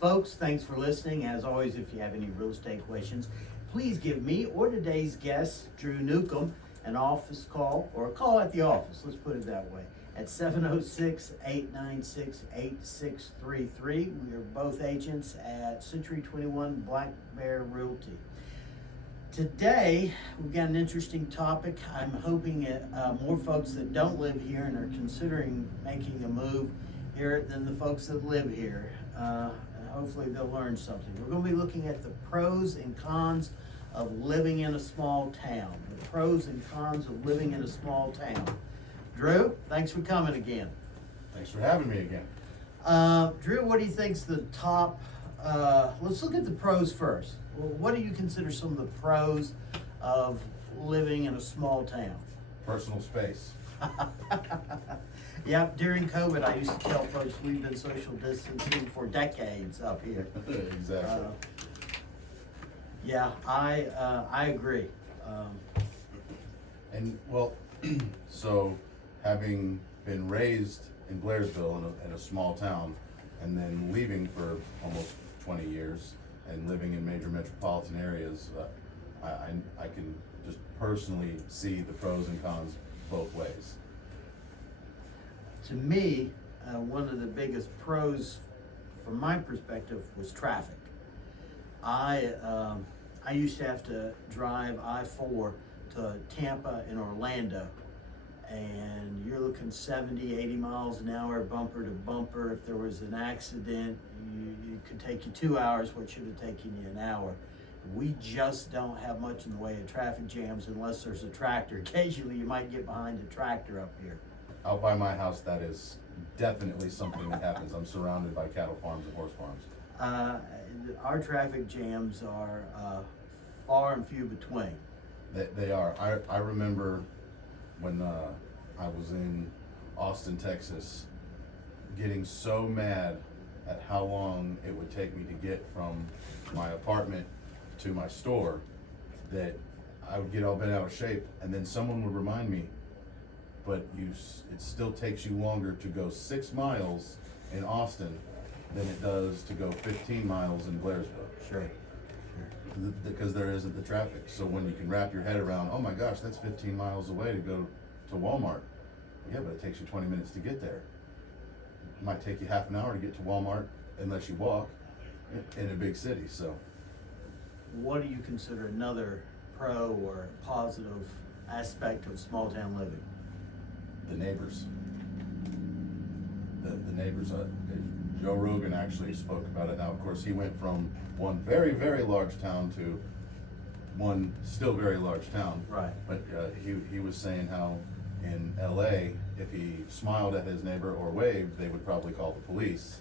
Folks, thanks for listening. As always, if you have any real estate questions, please give me or today's guest, Drew Newcomb, an office call or a call at the office. Let's put it that way. At 706-896-8633. We are both agents at Century 21 Black Bear Realty. Today, we've got an interesting topic. I'm hoping more folks that don't live here and are considering making a move hear it than the folks that live here. Hopefully they'll learn something. We're going to be looking at the pros and cons of living in a small town. The pros and cons of living in a small town. Drew, thanks for coming again. Thanks for having me again. Drew, what do you think's the top, let's look at the pros first. Well, what do you consider some of the pros of living in a small town? Personal space. Yep, during COVID, I used to tell folks we've been social distancing for decades up here. Exactly. Yeah, I agree. And well, so having been raised in Blairsville in a small town, and then leaving for almost 20 years and living in major metropolitan areas, I can just personally see the pros and cons both ways. To me, one of the biggest pros from my perspective was traffic. I used to have to drive I-4 to Tampa and Orlando, and you're looking 70, 80 miles an hour, bumper to bumper. If there was an accident, it could take you 2 hours, what should have taken you an hour. We just don't have much in the way of traffic jams unless there's a tractor. Occasionally, you might get behind a tractor up here. Out by my house, that is definitely something that happens. I'm surrounded by cattle farms and horse farms. Our traffic jams are far and few between. They are. I remember when I was in Austin, Texas, getting so mad at how long it would take me to get from my apartment to my store that I would get all bent out of shape, and then someone would remind me, but it still takes you longer to go 6 miles in Austin than it does to go 15 miles in Blairsville. Sure. Because there isn't the traffic. So when you can wrap your head around, oh my gosh, that's 15 miles away to go to Walmart. Yeah, but it takes you 20 minutes to get there. It might take you half an hour to get to Walmart unless you walk in a big city. So What do you consider another pro or positive aspect of small town living? the neighbors. The neighbors. Joe Rogan actually spoke about it. Now, of course, he went from one very, very large town to one still very large town. Right. But he was saying how in LA, if he smiled at his neighbor or waved, they would probably call the police.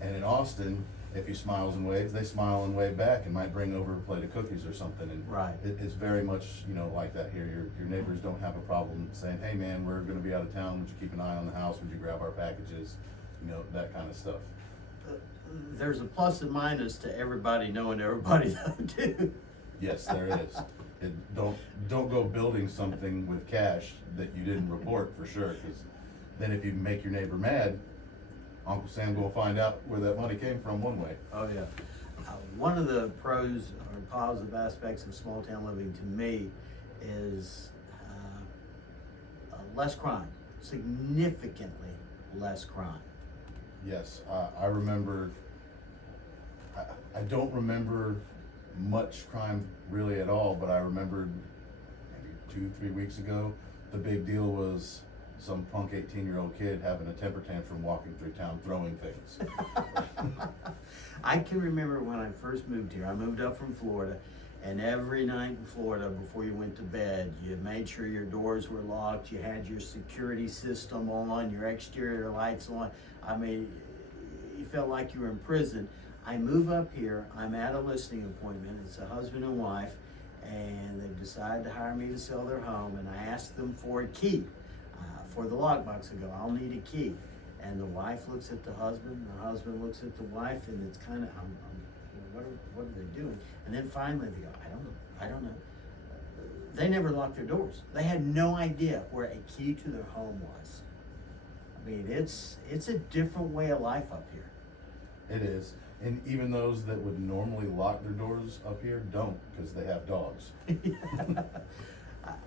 And in Austin, if he smiles and waves, they smile and wave back and might bring over a plate of cookies or something. And Right. It's very much, like that here. Your neighbors don't have a problem saying, hey man, we're gonna be out of town, would you keep an eye on the house, would you grab our packages, that kind of stuff. There's a plus and minus to everybody knowing everybody though too. Yes, there is. Don't go building something with cash that you didn't report for sure, because then if you make your neighbor mad, Uncle Sam gonna find out where that money came from one way. Oh yeah. One of the pros or positive aspects of small town living to me is less crime, significantly less crime. Yes, I remember, I don't remember much crime really at all, but I remembered maybe 2-3 weeks ago, the big deal was some punk 18-year-old kid having a temper tantrum walking through town throwing things. I can remember when I first moved here. I moved up from Florida, and every night in Florida before you went to bed, you made sure your doors were locked, you had your security system on, your exterior lights on. I mean, you felt like you were in prison. I move up here, I'm at a listing appointment, it's a husband and wife, and they've decided to hire me to sell their home, and I asked them for a key. For the lockbox, I go, I'll need a key. And the wife looks at the husband, the husband looks at the wife, and it's kind of, what are they doing? And then finally they go, I don't know. They never locked their doors. They had no idea where a key to their home was. I mean, it's a different way of life up here. It is. And even those that would normally lock their doors up here don't, because they have dogs.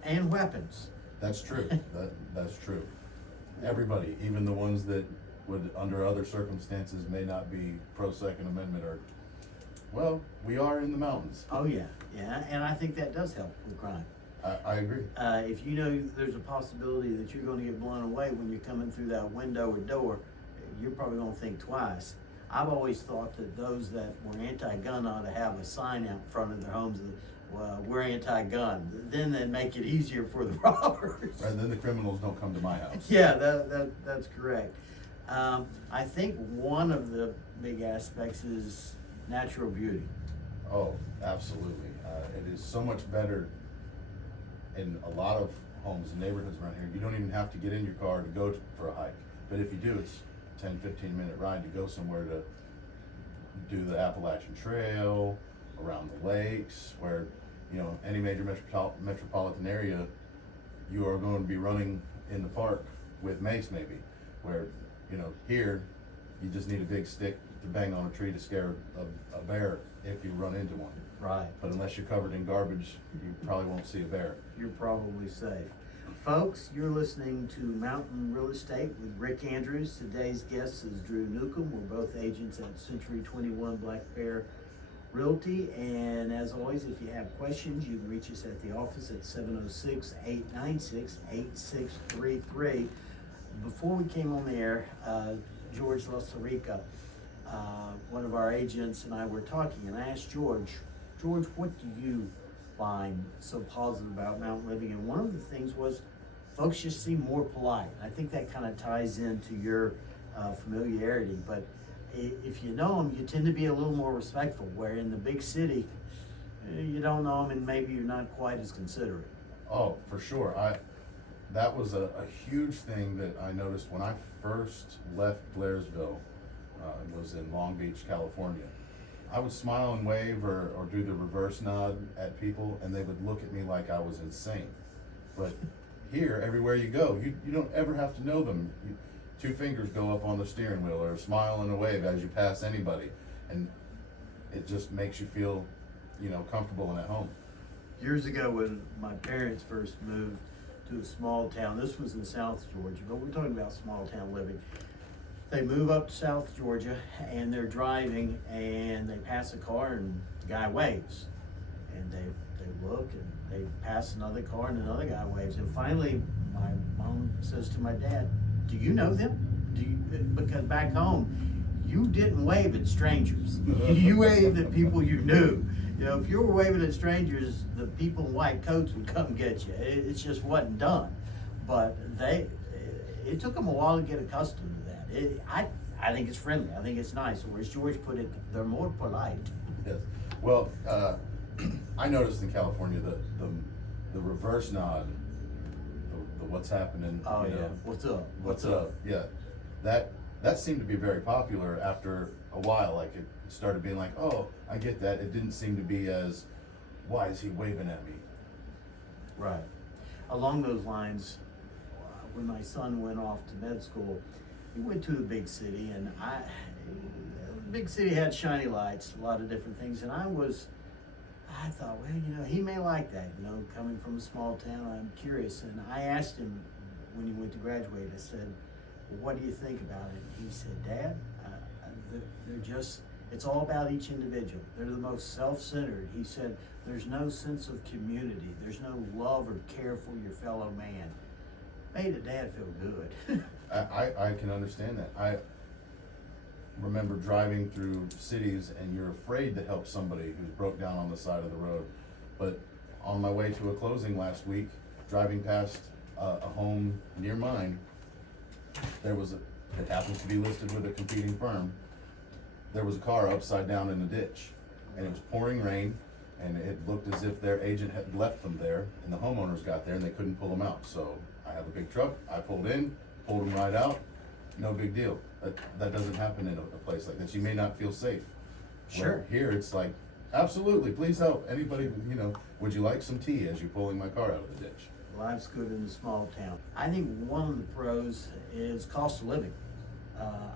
And weapons. That's true. That's true. Everybody, even the ones that would, under other circumstances, may not be pro Second Amendment, or, well, we are in the mountains. Oh, yeah, yeah, and I think that does help with crime. I agree. If you know there's a possibility that you're gonna get blown away when you're coming through that window or door, you're probably gonna think twice. I've always thought that those that were anti-gun ought to have a sign out front of their homes that, well, we're anti-gun. Then they make it easier for the robbers. And then the criminals don't come to my house. Yeah, that's correct. I think one of the big aspects is natural beauty. Oh, absolutely. It is so much better in a lot of homes and neighborhoods around here. You don't even have to get in your car to go for a hike. But if you do, it's 10-15 minute ride to go somewhere to do the Appalachian Trail, around the lakes, where, you know, any major metropolitan area, you are going to be running in the park with mace maybe, where, you know, here, you just need a big stick to bang on a tree to scare a bear if you run into one. Right. But unless you're covered in garbage, you probably won't see a bear. You're probably safe. Folks, you're listening to Mountain Real Estate with Rick Andrews. Today's guest is Drew Newcomb. We're both agents at Century 21 Black Bear Realty. And as always, if you have questions, you can reach us at the office at 706-896-8633. Before we came on the air, George Lasarica, one of our agents, and I were talking, and I asked George, what do you find so positive about mountain living? And one of the things was folks just seem more polite. I think that kind of ties into your familiarity, but if you know them, you tend to be a little more respectful, where in the big city, you don't know them and maybe you're not quite as considerate. Oh, for sure. That was a huge thing that I noticed when I first left Blairsville. It was in Long Beach, California. I would smile and wave or do the reverse nod at people, and they would look at me like I was insane. But here, everywhere you go, you don't ever have to know them. Two fingers go up on the steering wheel, or a smile and a wave as you pass anybody, and it just makes you feel, you know, comfortable and at home. Years ago, when my parents first moved to a small town, this was in South Georgia, but we're talking about small town living. They move up to South Georgia, and they're driving, and they pass a car, and the guy waves. And they look, and they pass another car, and another guy waves. And finally, my mom says to my dad, "Do you know them? Because back home, you didn't wave at strangers. You waved at people you knew. You know, if you were waving at strangers, the people in white coats would come get you. It just wasn't done. But it took them a while to get accustomed to that. I think it's friendly. I think it's nice. Or as George put it, they're more polite. Yes. Well, I noticed in California the reverse nod, the what's happening. Oh, you yeah. know, What's up? Yeah. That seemed to be very popular after a while. Like it started being like, oh, I get that. It didn't seem to be as, why is he waving at me? Right. Along those lines, when my son went off to med school, he went to a big city, and the big city had shiny lights, a lot of different things, and I thought, well, you know, he may like that, you know, coming from a small town. I'm curious, and I asked him when he went to graduate, I said, well, what do you think about it? He said, Dad, it's all about each individual. They're the most self-centered. He said, there's no sense of community. There's no love or care for your fellow man. Made a dad feel good. I can understand that. I remember driving through cities, and you're afraid to help somebody who's broke down on the side of the road. But on my way to a closing last week, driving past a home near mine, it happens to be listed with a competing firm. There was a car upside down in the ditch, and it was pouring rain, and it looked as if their agent had left them there, and the homeowners got there and they couldn't pull them out. So I have a big truck, I pulled them right out, no big deal. That doesn't happen in a place like this. You may not feel safe. Sure. Well, here it's like, absolutely, please help. Anybody, you know, would you like some tea as you're pulling my car out of the ditch? Life's good in a small town. I think one of the pros is cost of living.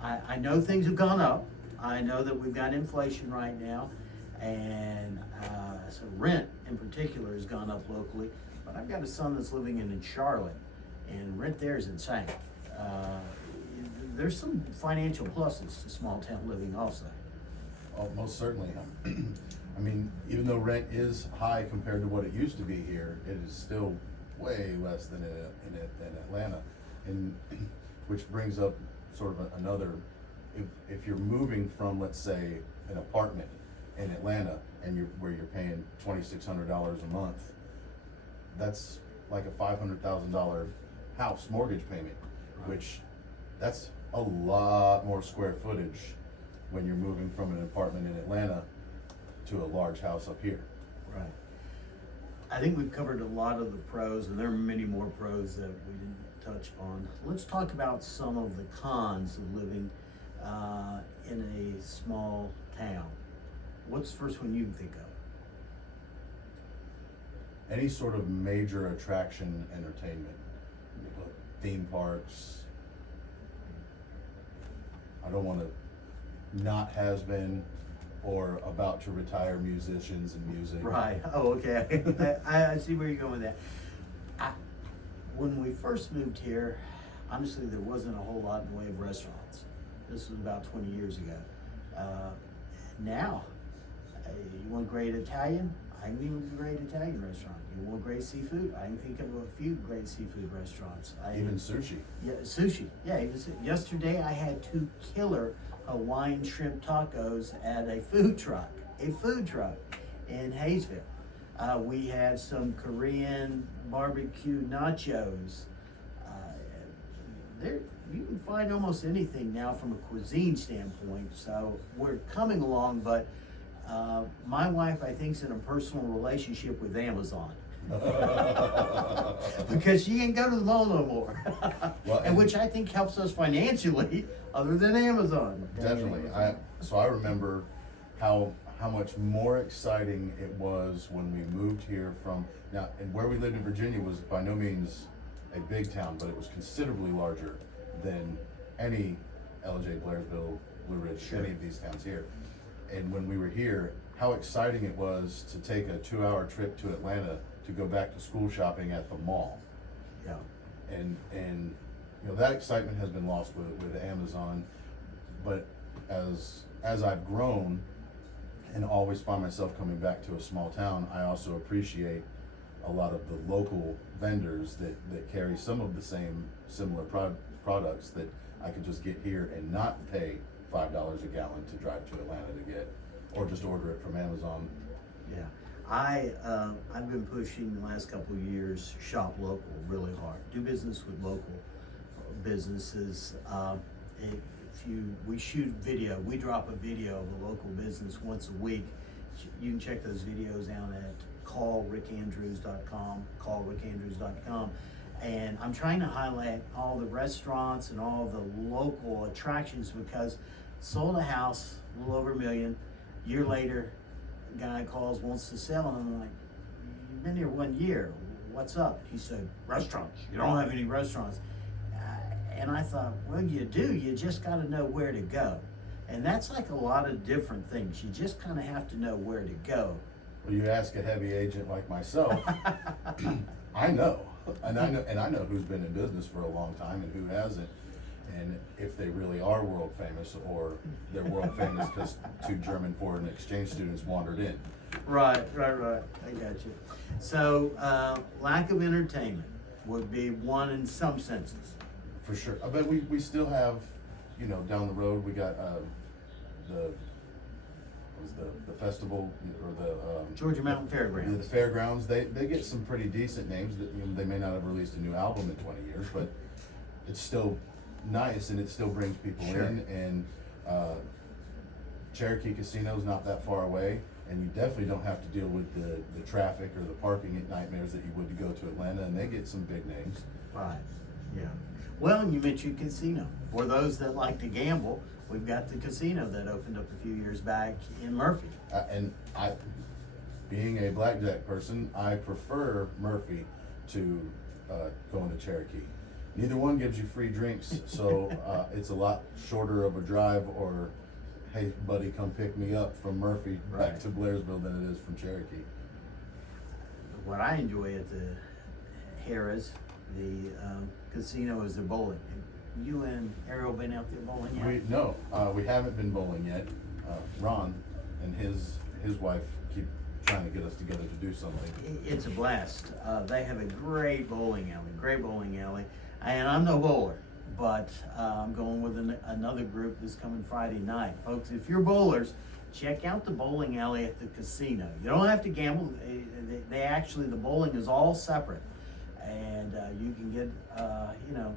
I know things have gone up. I know that we've got inflation right now, and so rent in particular has gone up locally. But I've got a son that's living in Charlotte, and rent there is insane. There's some financial pluses to small town living also. Oh, most certainly. I mean, even though rent is high compared to what it used to be here, it is still way less than in Atlanta. And which brings up sort of another, if you're moving from, let's say, an apartment in Atlanta and where you're paying $2,600 a month, that's like a $500,000 house mortgage payment, which that's a lot more square footage when you're moving from an apartment in Atlanta to a large house up here. Right. I think we've covered a lot of the pros, and there are many more pros that we didn't touch on. Let's talk about some of the cons of living in a small town. What's the first one you can think of? Any sort of major attraction, entertainment, theme parks. I don't want to not has been or about to retire musicians and music. Right. Oh, okay. I see where you're going with that. When we first moved here, honestly, there wasn't a whole lot in the way of restaurants. This was about 20 years ago. Now, you want great Italian? I can think of a great Italian restaurant. You want great seafood? I can think of a few great seafood restaurants. Even sushi. Yeah, sushi. Yeah, yesterday I had 2 killer Hawaiian shrimp tacos at a food truck in Hayesville. We had some Korean barbecue nachos. There, you can find almost anything now from a cuisine standpoint. So we're coming along, but my wife, I think, is in a personal relationship with Amazon. Because she ain't go to the mall no more. Well, and which I think helps us financially, other than Amazon. Definitely. I remember how much more exciting it was when we moved here from now, and where we lived in Virginia was by no means a big town, but it was considerably larger than any LJ, Blairsville, Blue Ridge, any of these towns here. And when we were here, how exciting it was to take a 2-hour trip to Atlanta to go back to school shopping at the mall. Yeah. And you know, that excitement has been lost with Amazon. But as I've grown and always find myself coming back to a small town, I also appreciate a lot of the local vendors that carry some of the same similar products that I could just get here and not pay $5 a gallon to drive to Atlanta to get, or just order it from Amazon. Yeah. I've been pushing the last couple of years, shop local really hard. Do business with local businesses. We shoot video, we drop a video of a local business once a week. You can check those videos out at callrickandrews.com, and I'm trying to highlight all the restaurants and all the local attractions, because sold a house, a little over $1 million. Year later, a guy calls, wants to sell, and I'm like, you've been here 1 year, what's up? He said, restaurants. You don't have any restaurants. And I thought, well, you do, you just got to know where to go. And that's like a lot of different things. You just kind of have to know where to go. Well, you ask a heavy agent like myself, I know who's been in business for a long time and who hasn't, and if they really are world famous, or they're world famous because 2 German foreign exchange students wandered in. Right. I got you. So, lack of entertainment would be one in some senses. For sure. But we still have, you know, down the road we got the festival, or the Georgia Mountain Fairgrounds. The fairgrounds, they get some pretty decent names that, you know, they may not have released a new album in 20 years, but it's still nice and it still brings people in. And Cherokee Casino's not that far away, and you definitely don't have to deal with the traffic or the parking nightmares that you would to go to Atlanta, and they get some big names. Right. Yeah. Well, you mentioned casino. For those that like to gamble, we've got the casino that opened up a few years back in Murphy. And being a blackjack person, I prefer Murphy to going to Cherokee. Neither one gives you free drinks, so it's a lot shorter of a drive, or hey buddy, come pick me up from Murphy Right. back to Blairsville than it is from Cherokee. What I enjoy at the Harrah's, the casino, is their bowling. You and Ariel been out there bowling yet? We haven't been bowling yet. Ron and his wife keep trying to get us together to do something. It's a blast. They have a great bowling alley, and I'm no bowler, but I'm going with another group this coming Friday night. Folks, if you're bowlers, check out the bowling alley at the casino. You don't have to gamble. They actually, the bowling is all separate, and you can get,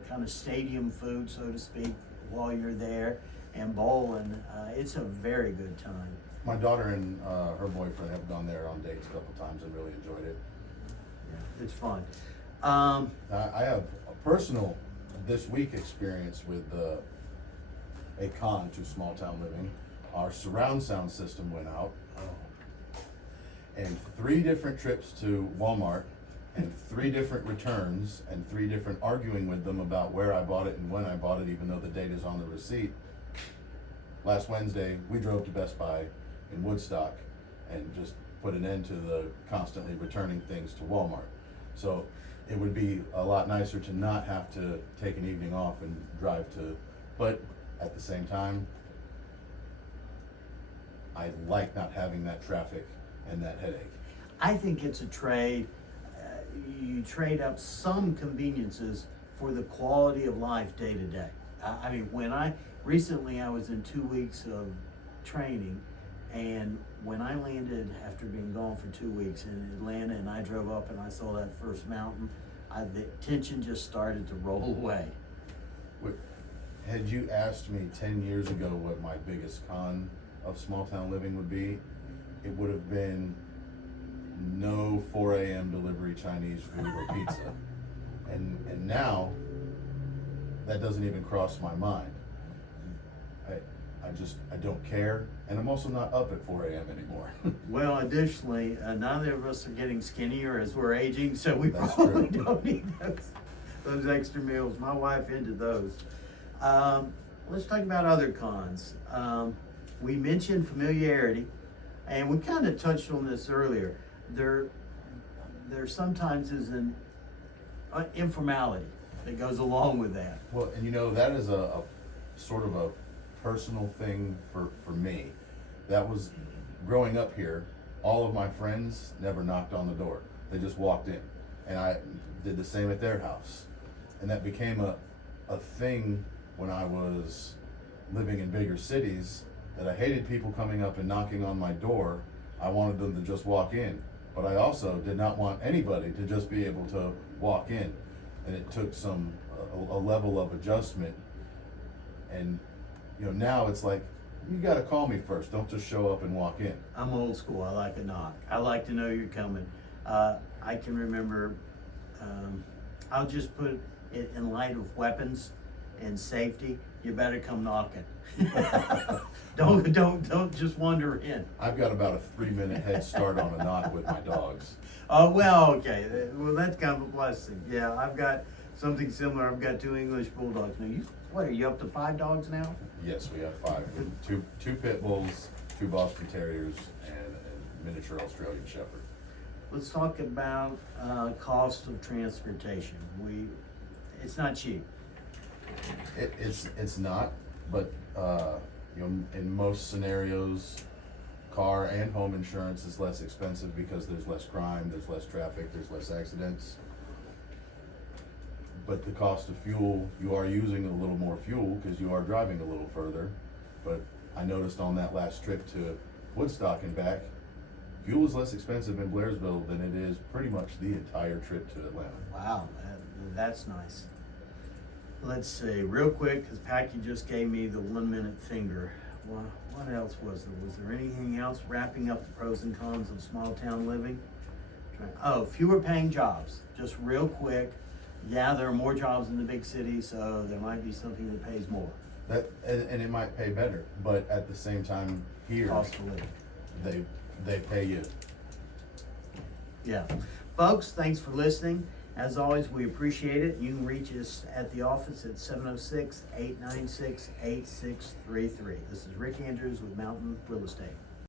kind of stadium food, so to speak, while you're there and bowling. It's a very good time. My daughter and her boyfriend have gone there on dates a couple times and really enjoyed it. Yeah, it's fun. I have a personal this week experience with a con to small town living. Our surround sound system went out, and 3 different trips to Walmart, and 3 different returns, and 3 different arguing with them about where I bought it and when I bought it, even though the date is on the receipt. Last Wednesday, we drove to Best Buy in Woodstock and just put an end to the constantly returning things to Walmart. So it would be a lot nicer to not have to take an evening off and drive to, but at the same time, I like not having that traffic and that headache. I think it's a trade. You trade up some conveniences for the quality of life day to day. I mean, recently I was in 2 weeks of training, and when I landed after being gone for 2 weeks in Atlanta, and I drove up and I saw that first mountain, the tension just started to roll away. Had you asked me 10 years ago what my biggest con of small town living would be, it would have been no 4 a.m. delivery Chinese food or pizza. And now, that doesn't even cross my mind. I don't care, and I'm also not up at 4 a.m. anymore. Well, additionally, neither of us are getting skinnier as we're aging, so we That's probably true. don't need those extra meals. My wife into those. Let's talk about other cons. We mentioned familiarity, and we kind of touched on this earlier. There sometimes is an informality that goes along with that. Well, and that is a sort of a personal thing for me. That was, growing up here, all of my friends never knocked on the door. They just walked in. And I did the same at their house. And that became a thing when I was living in bigger cities, that I hated people coming up and knocking on my door. I wanted them to just walk in. But I also did not want anybody to just be able to walk in. And it took a level of adjustment. And now it's like, you gotta call me first, don't just show up and walk in. I'm old school. I like a knock. I like to know you're coming. I can remember, I'll just put it in light of weapons and safety. You better come knocking. Don't just wander in. I've got about a 3-minute head start on a knock with my dogs. Oh, well, okay. Well, that's kind of a blessing. Yeah, I've got something similar. I've got 2 English bulldogs. Now, what are you up to 5 dogs now? Yes, we have 5. Two pit bulls, 2 Boston Terriers, and a miniature Australian Shepherd. Let's talk about cost of transportation. It's not cheap. It's not, but in most scenarios, car and home insurance is less expensive because there's less crime, there's less traffic, there's less accidents. But the cost of fuel, you are using a little more fuel because you are driving a little further. But I noticed on that last trip to Woodstock and back, fuel is less expensive in Blairsville than it is pretty much the entire trip to Atlanta. Wow, that's nice. Let's see, real quick, because Packy just gave me the 1-minute finger. What else was there? Was there anything else wrapping up the pros and cons of small town living? Oh, fewer paying jobs. Just real quick. Yeah, there are more jobs in the big cities, so there might be something that pays more. And it might pay better, but at the same time, here, Cost of living. they pay you. Yeah. Folks, thanks for listening. As always, we appreciate it. You can reach us at the office at 706-896-8633. This is Rick Andrews with Mountain Real Estate.